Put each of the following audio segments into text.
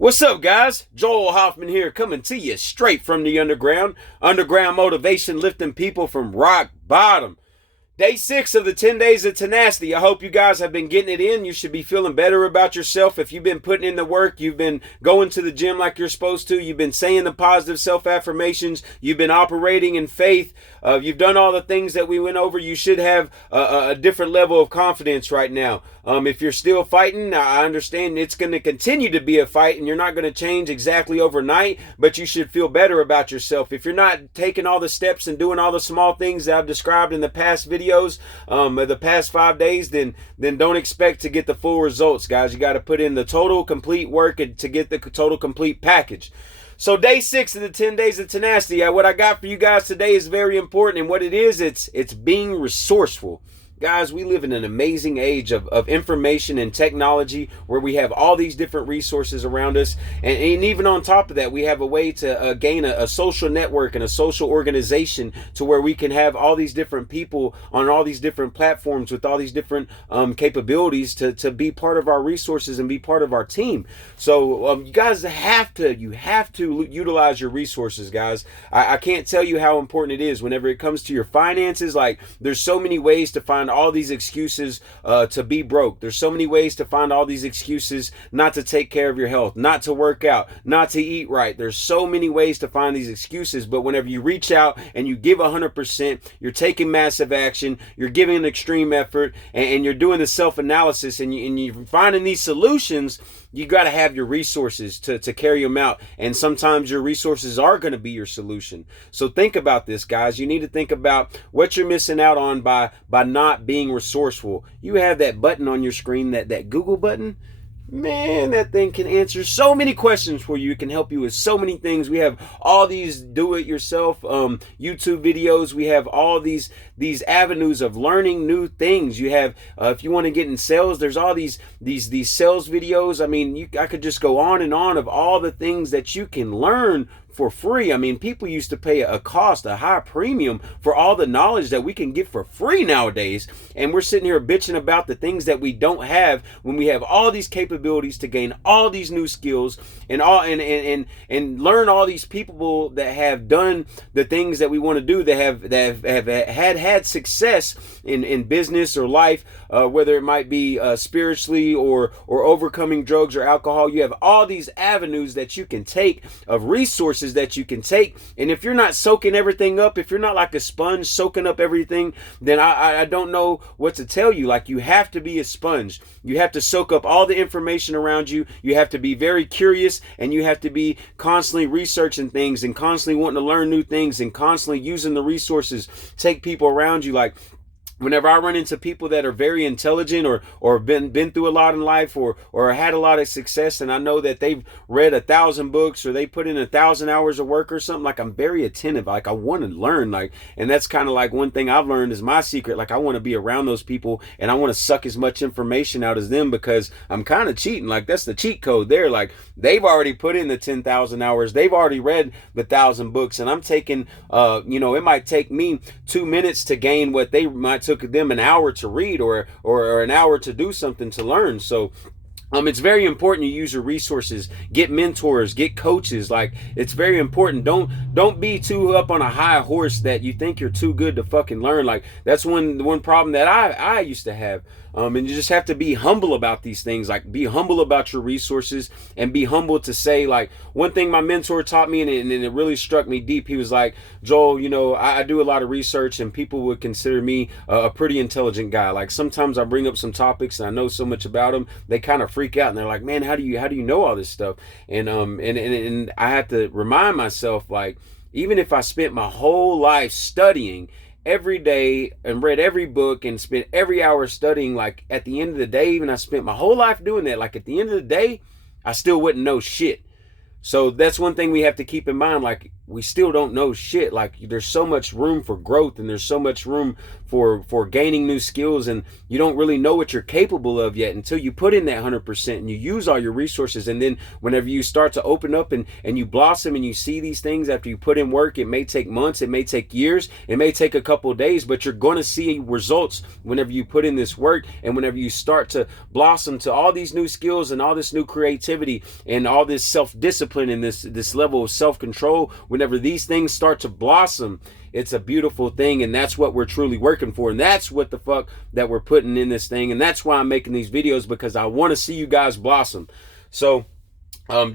What's up, guys? Joel Hoffman here, coming to you straight from the underground. Underground motivation, lifting people from rock bottom. Day 6 of the 10 days of tenacity. I hope you guys have been getting it in. You should be feeling better about yourself. If you've been putting in the work, you've been going to the gym like you're supposed to, you've been saying the positive self-affirmations, you've been operating in faith, you've done all the things that we went over, you should have a different level of confidence right now. If you're still fighting, I understand it's going to continue to be a fight and you're not going to change exactly overnight, but you should feel better about yourself. If you're not taking all the steps and doing all the small things that I've described in the past videos, the past 5 days, then don't expect to get the full results, guys. You got to put in the total complete work to get the total complete package. So day 6 of the 10 days of tenacity, what I got for you guys today is very important, and what it is, it's being resourceful. Guys, we live in an amazing age of information and technology where we have all these different resources around us. And even on top of that, we have a way to gain a social network and a social organization to where we can have all these different people on all these different platforms with all these different capabilities to be part of our resources and be part of our team. So you guys have to utilize your resources, guys. I can't tell you how important it is whenever it comes to your finances. Like, there's so many ways to find all these excuses to be broke. There's so many ways to find all these excuses not to take care of your health, not to work out, not to eat right. There's so many ways to find these excuses, but whenever you reach out and you give 100%, you're taking massive action, you're giving an extreme effort, and you're doing the self-analysis, and you're finding these solutions. You got to have your resources to carry them out. And sometimes your resources are going to be your solution. So think about this, guys. You need to think about what you're missing out on by not being resourceful. You have that button on your screen, that Google button. Man, that thing can answer so many questions for you. It can help you with so many things. We have all these do-it-yourself YouTube videos. We have all these avenues of learning new things. You have, if you want to get in sales, there's all these sales videos. I mean, I could just go on and on of all the things that you can learn for free. I mean, people used to pay a high premium for all the knowledge that we can get for free nowadays. And we're sitting here bitching about the things that we don't have when we have all these capabilities to gain all these new skills and learn all these people that have done the things that we want to do, that have had success in business or life, whether it might be spiritually or overcoming drugs or alcohol. You have all these avenues that you can take, of resources that you can take. And if you're not soaking everything up, if you're not like a sponge soaking up everything, then I don't know what to tell you. Like, you have to be a sponge. You have to soak up all the information around you. You have to be very curious, and you have to be constantly researching things and constantly wanting to learn new things and constantly using the resources. Take people around you. Like, whenever I run into people that are very intelligent or been through a lot in life or had a lot of success, and I know that they've read 1,000 books or they put in 1,000 hours of work or something, like, I'm very attentive. Like, I want to learn, like, and that's kind of like one thing I've learned is my secret. Like, I want to be around those people and I want to suck as much information out as them, because I'm kind of cheating. Like, that's the cheat code there. Like, they've already put in the 10,000 hours. They've already read the 1,000 books, and I'm taking, it might take me 2 minutes to gain what they might took them an hour to read or an hour to do something, to learn. So it's very important you use your resources. Get mentors, get coaches. Like, it's very important. Don't be too up on a high horse that you think you're too good to fucking learn. Like, that's one problem that I used to have. And you just have to be humble about these things. Like, be humble about your resources and be humble to say, like, one thing my mentor taught me, and it really struck me deep. He was like, Joel, I do a lot of research, and people would consider me a pretty intelligent guy. Like, sometimes I bring up some topics and I know so much about them, they kind of freak out and they're like, man, how do you know all this stuff? And I have to remind myself, like, even if I spent my whole life studying every day and read every book and spent every hour studying, like, at the end of the day, even I spent my whole life doing that, like, at the end of the day, I still wouldn't know shit. So that's one thing we have to keep in mind. Like, we still don't know shit. Like there's so much room for growth, and there's so much room for gaining new skills, and you don't really know what you're capable of yet until you put in that 100% and you use all your resources. And then whenever you start to open up and you blossom and you see these things after you put in work, it may take months, it may take years, it may take a couple of days, but you're going to see results whenever you put in this work, and whenever you start to blossom to all these new skills and all this new creativity and all this self-discipline and this level of self-control. Whenever these things start to blossom, it's a beautiful thing, and that's what we're truly working for, and that's what the fuck that we're putting in this thing, and that's why I'm making these videos, because I want to see you guys blossom. So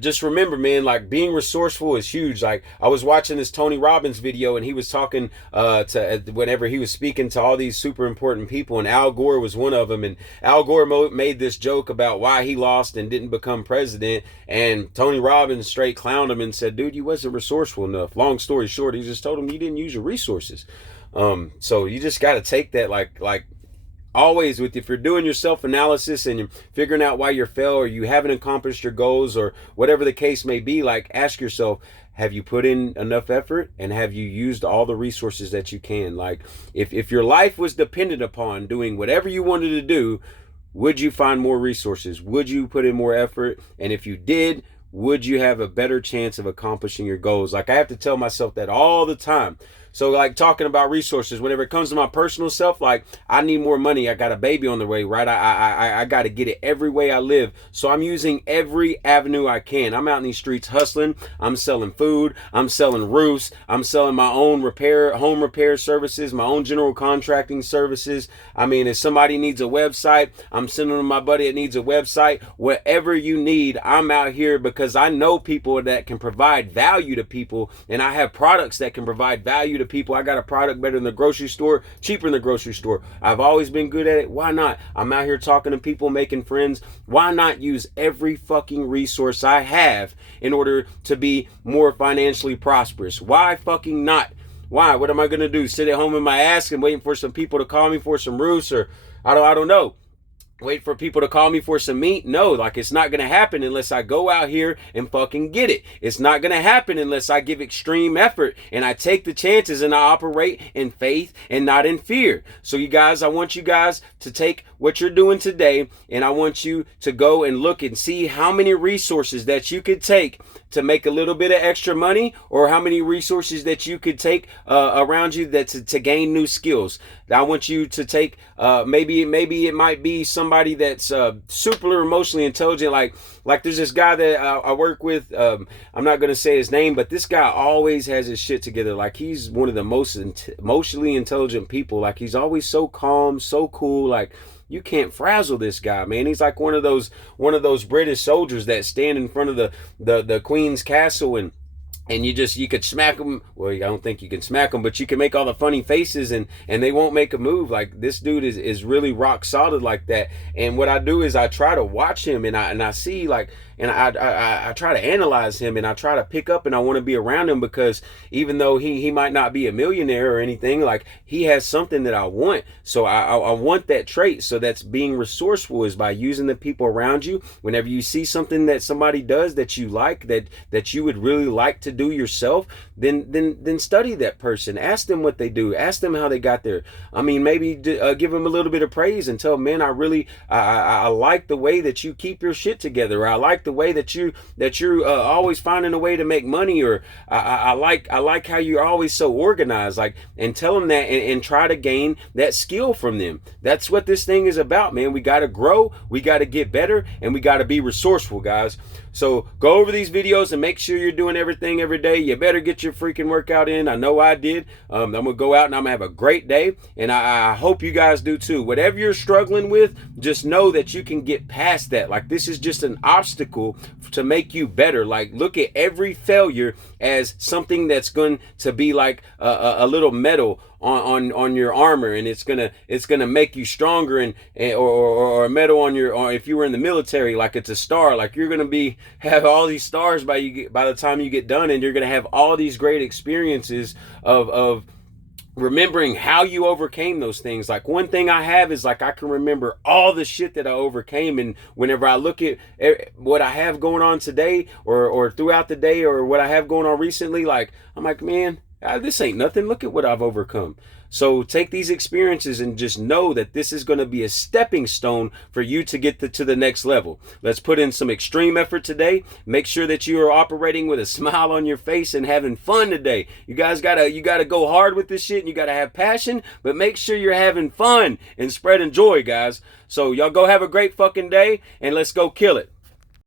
just remember, man, like being resourceful is huge. Like I was watching this Tony Robbins video, and he was talking whenever he was speaking to all these super important people, and Al Gore was one of them. And Al Gore made this joke about why he lost and didn't become president, and Tony Robbins straight clowned him and said, dude, you wasn't resourceful enough. Long story short, he just told him you didn't use your resources. So you just got to take that like always with, if you're doing your self-analysis and you're figuring out why you fail, or you haven't accomplished your goals, or whatever the case may be, like ask yourself, have you put in enough effort, and have you used all the resources that you can? Like if your life was dependent upon doing whatever you wanted to do, would you find more resources? Would you put in more effort? And if you did, would you have a better chance of accomplishing your goals? Like I have to tell myself that all the time. So like talking about resources, whenever it comes to my personal self, like I need more money. I got a baby on the way, right? I got to get it every way I live. So I'm using every avenue I can. I'm out in these streets hustling. I'm selling food. I'm selling roofs. I'm selling my own home repair services, my own general contracting services. I mean, if somebody needs a website, I'm sending them my buddy that needs a website. Whatever you need, I'm out here because I know people that can provide value to people, and I have products that can provide value to people. I got a product better than the grocery store, cheaper than the grocery store. I've always been good at it. Why not? I'm out here talking to people, making friends. Why not use every fucking resource I have in order to be more financially prosperous? Why fucking not? Why? What am I going to do? Sit at home in my ass and waiting for some people to call me for some roofs, or I don't know. Wait for people to call me for some meat? No, like it's not going to happen unless I go out here and fucking get it. It's not going to happen unless I give extreme effort and I take the chances and I operate in faith and not in fear. So you guys, I want you guys to take what you're doing today, and I want you to go and look and see how many resources that you could take to make a little bit of extra money, or how many resources that you could take around you that to gain new skills. I want you to take maybe it might be somebody that's super emotionally intelligent. Like there's this guy that I work with. I'm not gonna say his name, but this guy always has his shit together. Like he's one of the most emotionally intelligent people. Like he's always so calm, so cool. Like you can't frazzle this guy, man. He's like one of those British soldiers that stand in front of the Queen's castle, and you could smack them. Well, I don't think you can smack them, but you can make all the funny faces and they won't make a move. Like this dude is really rock solid like that. And what I do is I try to watch him, and I see like, and I try to analyze him, and I try to pick up, and I want to be around him, because even though he might not be a millionaire or anything, like he has something that I want. So I want that trait. So that's being resourceful, is by using the people around you. Whenever you see something that somebody does that you like, that you would really like to do yourself, then study that person. Ask them what they do. Ask them how they got there. I mean, maybe give them a little bit of praise and tell them, man, I like the way that you keep your shit together. Or I like the way that you're always finding a way to make money, or I like how you're always so organized. Like, and tell them that, and try to gain that skill from them. That's what this thing is about, man. We got to grow, we got to get better, and we got to be resourceful, guys. So go over these videos and make sure you're doing everything every day. You better get your freaking workout in. I know I did. I'm gonna go out and I'm gonna have a great day, and I hope you guys do too. Whatever you're struggling with, just know that you can get past that. Like, this is just an obstacle to make you better. Like, look at every failure as something that's going to be like a little medal on your armor, and it's gonna make you stronger, and or a medal on your, or if you were in the military, like it's a star. Like you're gonna have all these stars by the time you get done, and you're gonna have all these great experiences of remembering how you overcame those things. Like, one thing I have is, like, I can remember all the shit that I overcame, and whenever I look at what I have going on today, or throughout the day, or what I have going on recently, like, I'm like, man, this ain't nothing. Look at what I've overcome. So take these experiences and just know that this is going to be a stepping stone for you to get to the next level. Let's put in some extreme effort today. Make sure that you are operating with a smile on your face and having fun today. You guys gotta go hard with this shit, and you gotta have passion, but make sure you're having fun and spreading joy, guys. So y'all go have a great fucking day, and let's go kill it.